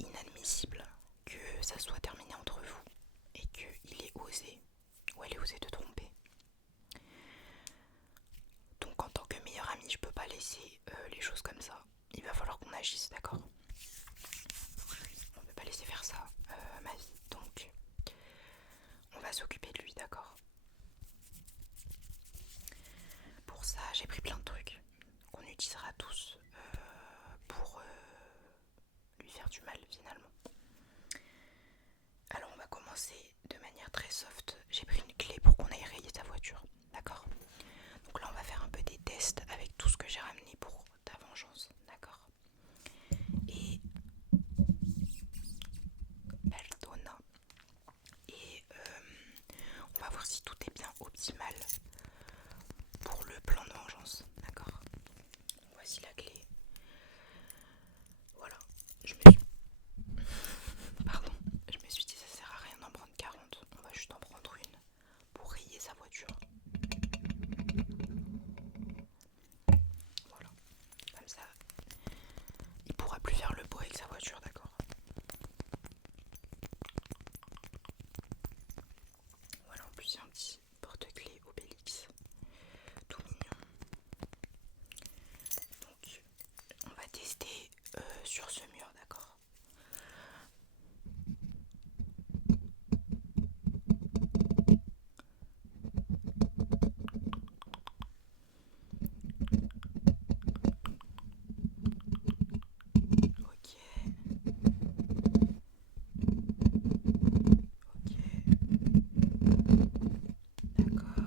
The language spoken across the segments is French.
inadmissible que ça soit terminé entre vous et qu'il ait osé ou elle ait osé te tromper. Donc en tant que meilleure amie, je peux pas laisser les choses comme ça. Il va falloir qu'on agisse, d'accord? On peut pas laisser faire ça, ma vie. Donc on va s'occuper de lui, d'accord? Pour ça, j'ai pris plein de trucs qu'on utilisera tous pour lui faire du mal finalement. Alors on va commencer de manière très soft. J'ai pris une clé pour qu'on aille rayer ta voiture, d'accord? Donc là on va faire un peu des tests avec tout ce que j'ai ramené pour ta vengeance, d'accord? Et Baldona. Et on va voir si tout est bien optimal pour le plan de vengeance, d'accord? Voici la clé. Voilà, je me suis... Pardon, je me suis dit ça sert à rien d'en prendre 40. On va juste en prendre une pour rayer sa voiture. Voilà, comme ça, il pourra plus faire le beau avec sa voiture, d'accord? Voilà, en plus il y a un petit porte-clés Obélix, tout mignon. Donc, on va tester sur ce mur, d'accord? Ok, d'accord.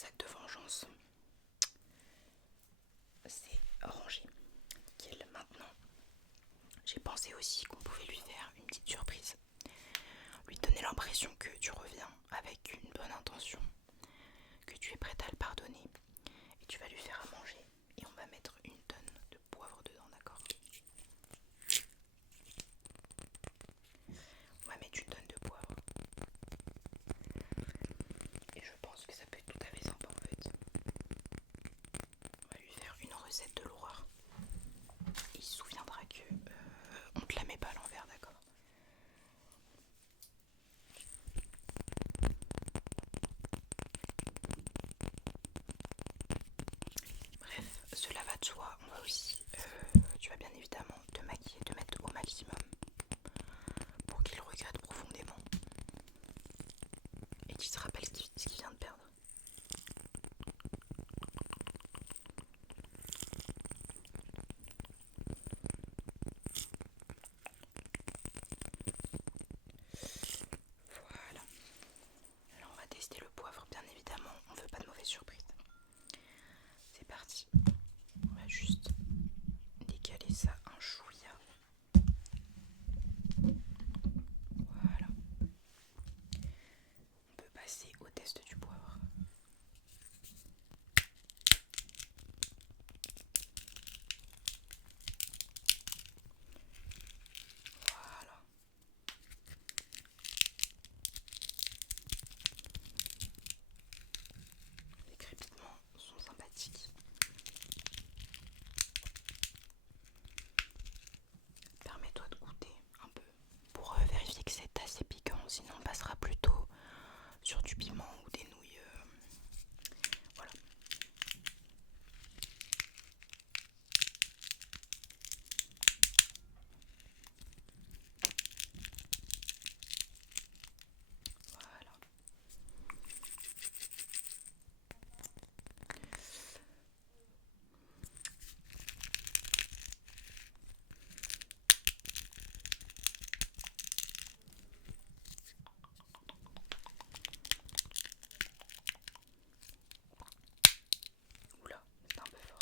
sac de vengeance, c'est rangé. Nickel. Maintenant, j'ai pensé aussi qu'on pouvait lui faire une petite surprise. Lui donner l'impression que tu reviens avec une bonne intention, que tu es prête à le pardonner. Et tu vas lui faire à manger. Et on va mettre une tonne de poivre dedans, d'accord? On va mettre une tonne de poivre. Et je pense que ça peut être tout à fait sympa en fait. On va lui faire une recette de l'horreur. Et il se souviendra que on te la met pas à l'envers, d'accord? Bref, cela va de soi. On va aussi, tu vas bien évidemment te maquiller, te mettre au maximum pour qu'il regrette profondément et qu'il se rappelle ce qu'il vient de perdre. Voilà. Alors on va tester le poivre, bien évidemment. On veut pas de mauvaise surprise. C'est parti. On va juste décaler ça un chouïa. Voilà. On peut passer au test du poivre. Voilà. Les crépitements sont sympathiques. Permets-toi de goûter un peu pour vérifier que c'est assez piquant, sinon on passera plutôt sur du piment ou des nouilles. Voilà. Voilà. Oula, c'est un peu fort.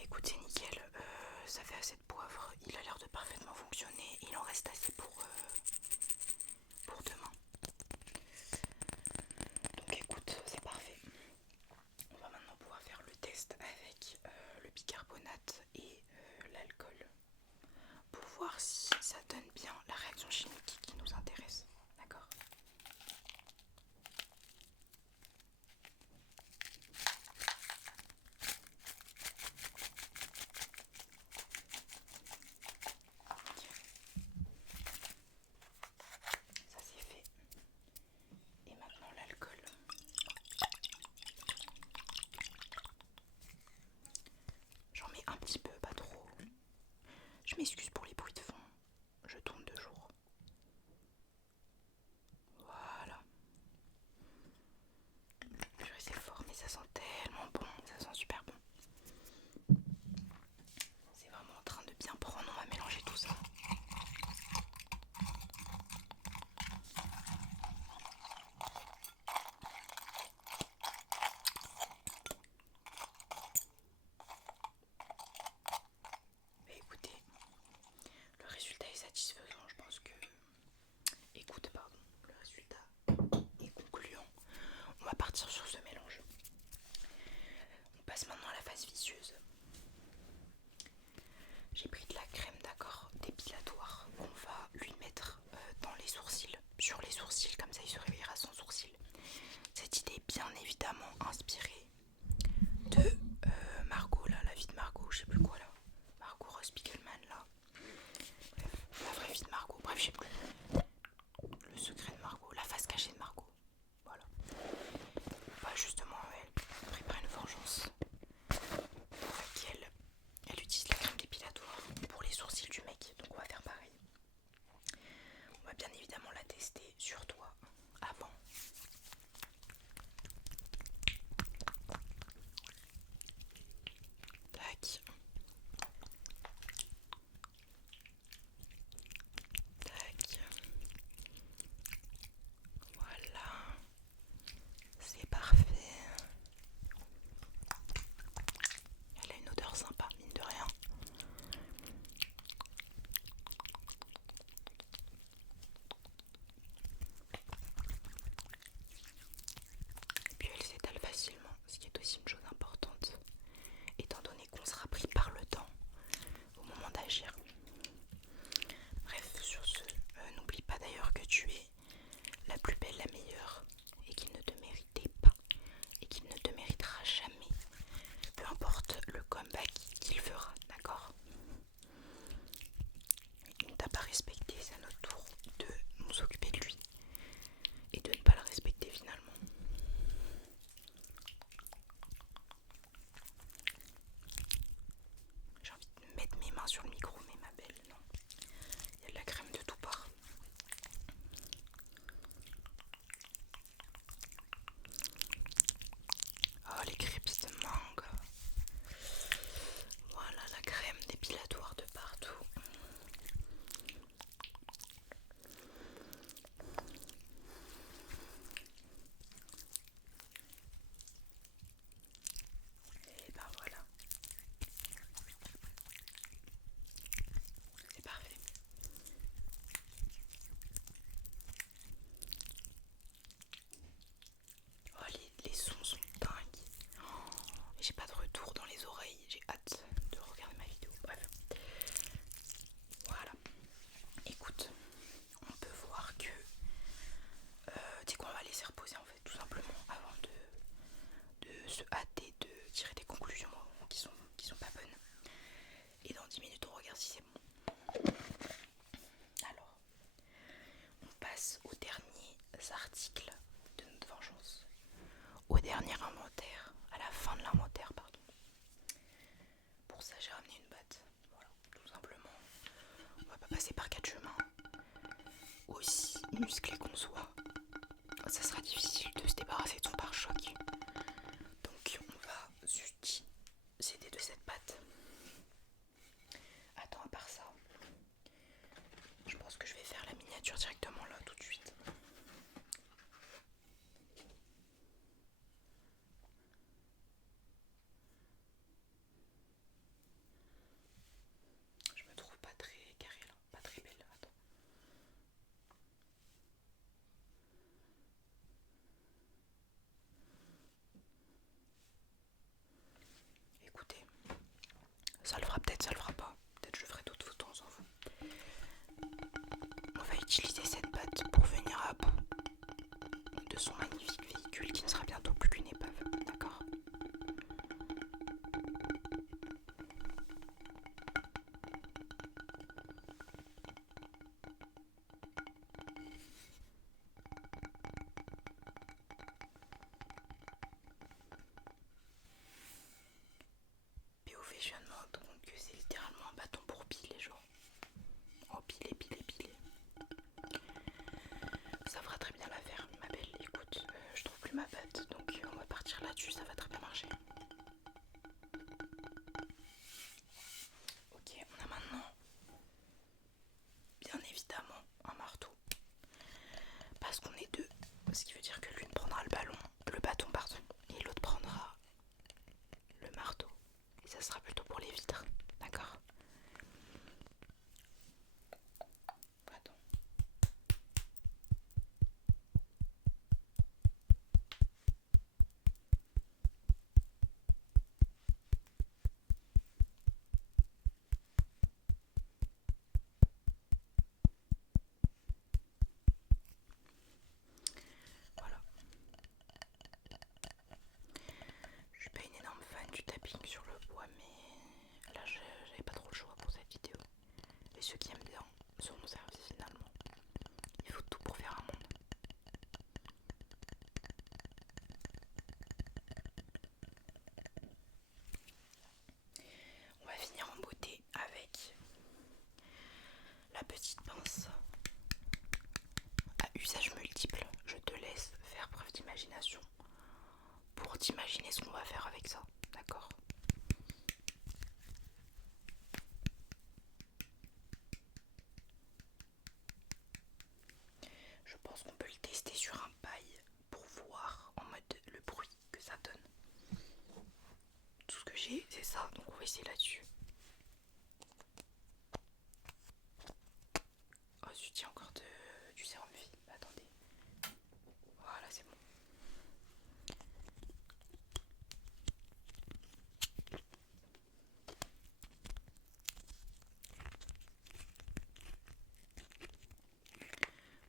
Écoute, c'est nickel, ça fait assez de poivre, il a l'air de parfaitement fonctionner, il en reste assez pour demain. Donc écoute, c'est parfait. On va maintenant pouvoir faire le test avec le bicarbonate et l'alcool pour voir si ça donne bien la réaction chimique qui nous intéresse. D'accord? Ça c'est fait. Et maintenant l'alcool. J'en mets un petit peu, pas trop. Je m'excuse pour les bruits de fond. Je tourne de jour. Voilà. Purée, c'est fort, mais ça sent tellement bon. Ça sent super bon. C'est vraiment en train de bien prendre. On va mélanger tout ça. Mais écoutez, le résultat est satisfaisant. Je pense que... Écoute, pardon. Le résultat est concluant. On va partir sur ce mélange. On passe maintenant à la phase vicieuse. J'ai pris de la crème, d'accord, dépilatoire qu'on va lui mettre dans les sourcils, sur les sourcils, comme ça il se réveillera sans sourcils. Cette idée est bien évidemment inspirée de Margot, là, la vie de Margot, je sais plus quoi là, Margot Rose Spiegelman là, bref, la vraie vie de Margot, bref, je sais plus, le secret de Margot, la face cachée de Margot, voilà. Bah justement, elle prépare une vengeance dans laquelle elle utilise la crème dépilatoire pour les sourcils du mec, donc on va faire pareil. On va bien évidemment la tester. laisser reposer en fait, tout simplement, avant de se hâter de tirer des conclusions qui sont pas bonnes. Et dans 10 minutes, on regarde si c'est bon. Alors, on passe aux derniers articles de notre vengeance. Au dernier inventaire, à la fin de l'inventaire, pardon. Pour ça, j'ai ramené une batte. Voilà, tout simplement. On va pas passer par 4 chemins. Aussi musclé qu'on soit, ça sera difficile de se débarrasser de son pare-choc. Donc on va s'aider de cette patte. Attends, à part ça, je pense que je vais faire la miniature directement là tout de suite. Je me trouve pas très carrée là, pas très belle. Attends. Écoutez, ça le fera peut-être, ça le fera pas. Peut-être je ferai d'autres photos, on s'en fout. On va utiliser cette patte pour venir à bout de son magnifique véhicule qui ne sera bientôt plus qu'une épave, d'accord ? Visionnement, donc c'est littéralement un bâton pour piler, genre. Oh, piler. Ça fera très bien l'affaire, ma belle. Écoute, je trouve plus ma batte, donc on va partir là-dessus, ça va très bien marcher. Ok, on a maintenant, bien évidemment, un marteau. Parce qu'on est deux, ce qui veut dire que l'une prendra le bâton, pardon, et l'autre prendra le marteau. Et ça sera plutôt pour les vitres, d'accord ? Attends. Voilà. Je suis pas une énorme fan du tapping sur le bois, mais là j'avais pas trop le choix pour cette vidéo. Et ceux qui aiment bien seront servis finalement. Il faut tout pour faire un monde. On va finir en beauté avec la petite pince à usage multiple. Je te laisse faire preuve d'imagination pour t'imaginer ce qu'on va faire avec ça, d'accord ? Je pense qu'on peut le tester sur un paille pour voir en mode le bruit que ça donne. Tout ce que j'ai, c'est ça, donc on va essayer là-dessus. Oh zut, il y a encore du sérum vie. Attendez. Voilà, c'est bon.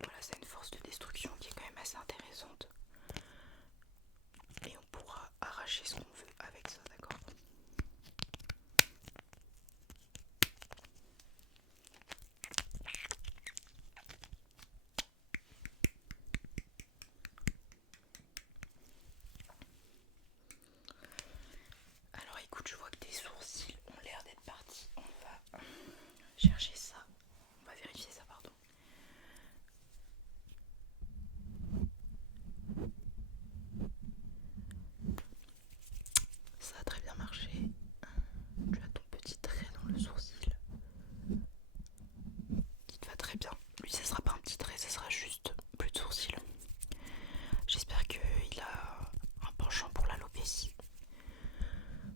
Voilà, c'est une force de destruction qui est quand même assez intéressante. Et on pourra arracher ce qu'on veut avec ça, d'accord ? Alors écoute, je vois que tes sourcils ont l'air d'être partis. On va chercher ça. On va vérifier ça, pardon. Ça a très bien marché. Tu as ton petit trait dans le sourcil qui te va très bien. Lui, ça sera pas un petit trait, ça sera juste plus de sourcils. J'espère qu'il a un penchant pour l'alopécie.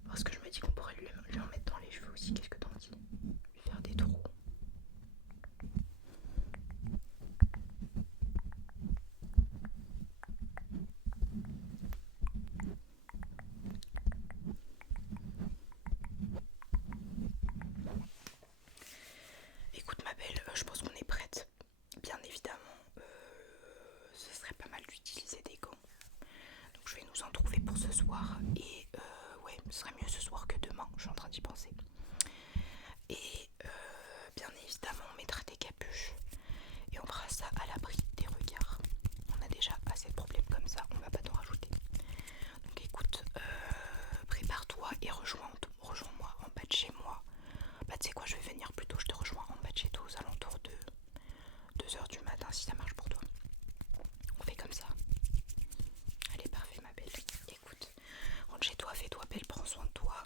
Parce que je me dis qu'on pourrait lui en mettre dans les cheveux aussi. Qu'est-ce que t'en dis ? Lui faire des trous. Écoute ma belle, je pense qu'on est prête. Bien évidemment, ce serait pas mal d'utiliser soir. Et ouais, ce serait mieux ce soir que demain, je suis en train d'y penser. Et bien évidemment, on mettra des capuches et on fera ça à l'abri des regards. On a déjà assez de problèmes comme ça, on va pas t'en rajouter. Donc écoute, prépare-toi et rejoins-moi en bas de chez moi. Bah tu sais quoi, je vais venir plus tôt, je te rejoins en bas de chez toi aux alentours de 2h du matin si ça marche pour toi. On fait comme ça. Allez, parfait ma belle. Écoute, rentre chez toi, fais-toi belle, prends soin de toi.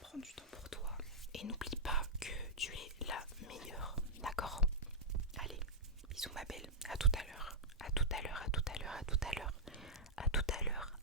Prends du temps pour toi. Et n'oublie pas que tu es la meilleure. D'accord? Allez, bisous ma belle. À tout à l'heure. À tout à l'heure, à tout à l'heure, à tout à l'heure. À tout à l'heure,